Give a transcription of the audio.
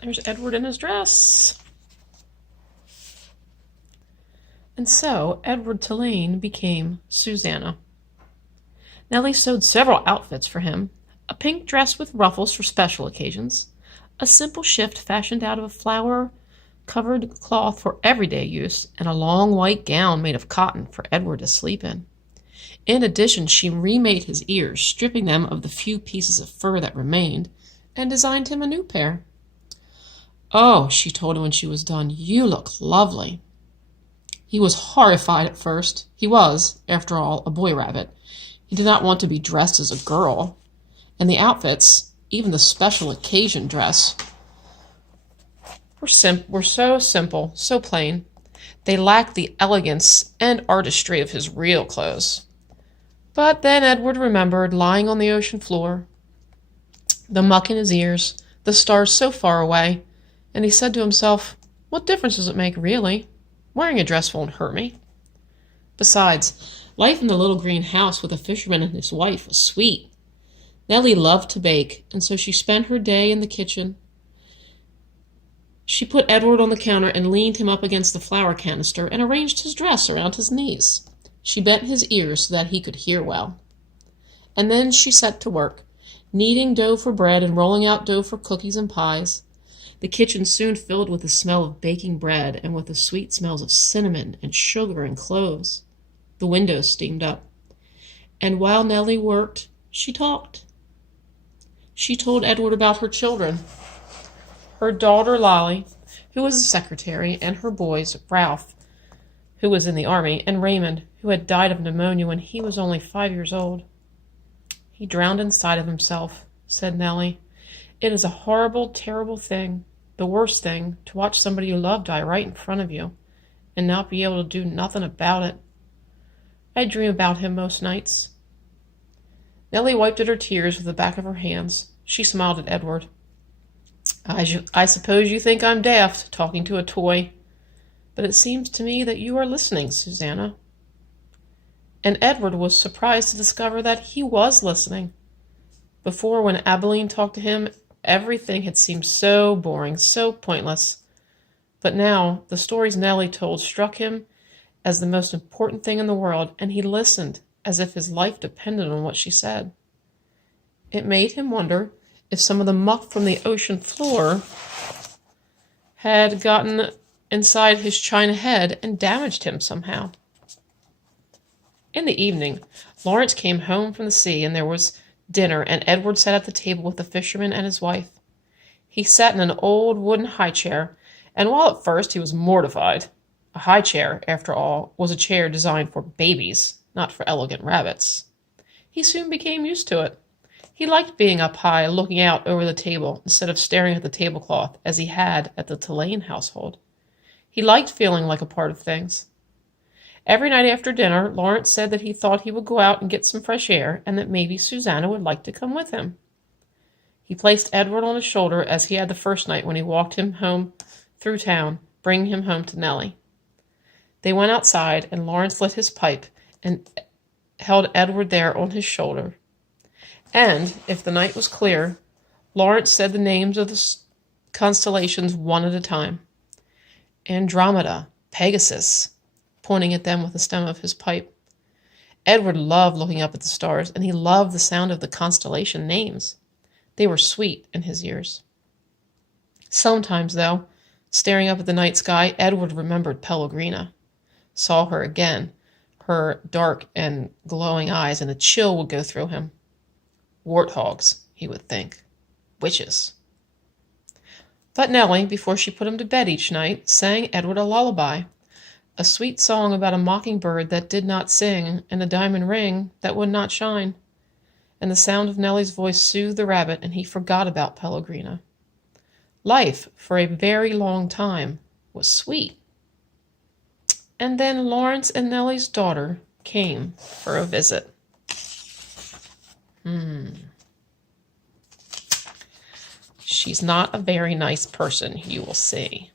There's Edward in his dress. And so Edward Tulane became Susanna. Nellie sewed several outfits for him: a pink dress with ruffles for special occasions, a simple shift fashioned out of a flower-covered cloth for everyday use, and a long white gown made of cotton for Edward to sleep in. In addition, she remade his ears, stripping them of the few pieces of fur that remained, and designed him a new pair. "Oh," she told him when she was done, "you look lovely." He was horrified at first. He was, after all, a boy rabbit. He did not want to be dressed as a girl. And the outfits, even the special occasion dress, were so simple, so plain. They lacked the elegance and artistry of his real clothes. But then Edward remembered, lying on the ocean floor, the muck in his ears, the stars so far away, and he said to himself, "What difference does it make, really? Wearing a dress won't hurt me." Besides, life in the little green house with a fisherman and his wife was sweet. Nellie loved to bake, and so she spent her day in the kitchen. She put Edward on the counter and leaned him up against the flour canister and arranged his dress around his knees. She bent his ears so that he could hear well. And then she set to work, kneading dough for bread and rolling out dough for cookies and pies. The kitchen soon filled with the smell of baking bread and with the sweet smells of cinnamon and sugar and cloves. The windows steamed up. And while Nellie worked, she talked. She told Edward about her children. Her daughter Lolly, who was a secretary, and her boys, Ralph, who was in the army, and Raymond, who had died of pneumonia when he was only 5 years old. "He drowned inside of himself," said Nellie. "It is a horrible, terrible thing, the worst thing, to watch somebody you love die right in front of you, and not be able to do nothing about it. I dream about him most nights." Nellie wiped at her tears with the back of her hands. She smiled at Edward. I suppose you think I'm daft, talking to a toy, but it seems to me that you are listening, Susanna." And Edward was surprised to discover that he was listening. Before, when Abilene talked to him, everything had seemed so boring, so pointless. But now, the stories Nellie told struck him as the most important thing in the world, and he listened as if his life depended on what she said. It made him wonder if some of the muck from the ocean floor had gotten inside his china head and damaged him somehow. In the evening, Lawrence came home from the sea, and there was dinner, and Edward sat at the table with the fisherman and his wife. He sat in an old wooden high chair, and while at first he was mortified, a high chair, after all, was a chair designed for babies, not for elegant rabbits, he soon became used to it. He liked being up high, looking out over the table, instead of staring at the tablecloth, as he had at the Tulane household. He liked feeling like a part of things. Every night after dinner, Lawrence said that he thought he would go out and get some fresh air, and that maybe Susanna would like to come with him. He placed Edward on his shoulder, as he had the first night when he walked him home through town, bringing him home to Nellie. They went outside, and Lawrence lit his pipe and held Edward there on his shoulder. And, if the night was clear, Lawrence said the names of the constellations one at a time. Andromeda, Pegasus, pointing at them with the stem of his pipe. Edward loved looking up at the stars, and he loved the sound of the constellation names. They were sweet in his ears. Sometimes, though, staring up at the night sky, Edward remembered Pellegrina, saw her again, her dark and glowing eyes, and a chill would go through him. Warthogs, he would think. Witches. But Nellie, before she put him to bed each night, sang Edward a lullaby, a sweet song about a mockingbird that did not sing, and a diamond ring that would not shine. And the sound of Nellie's voice soothed the rabbit, and he forgot about Pellegrina. Life, for a very long time, was sweet. And then Lawrence and Nellie's daughter came for a visit. She's not a very nice person, you will see.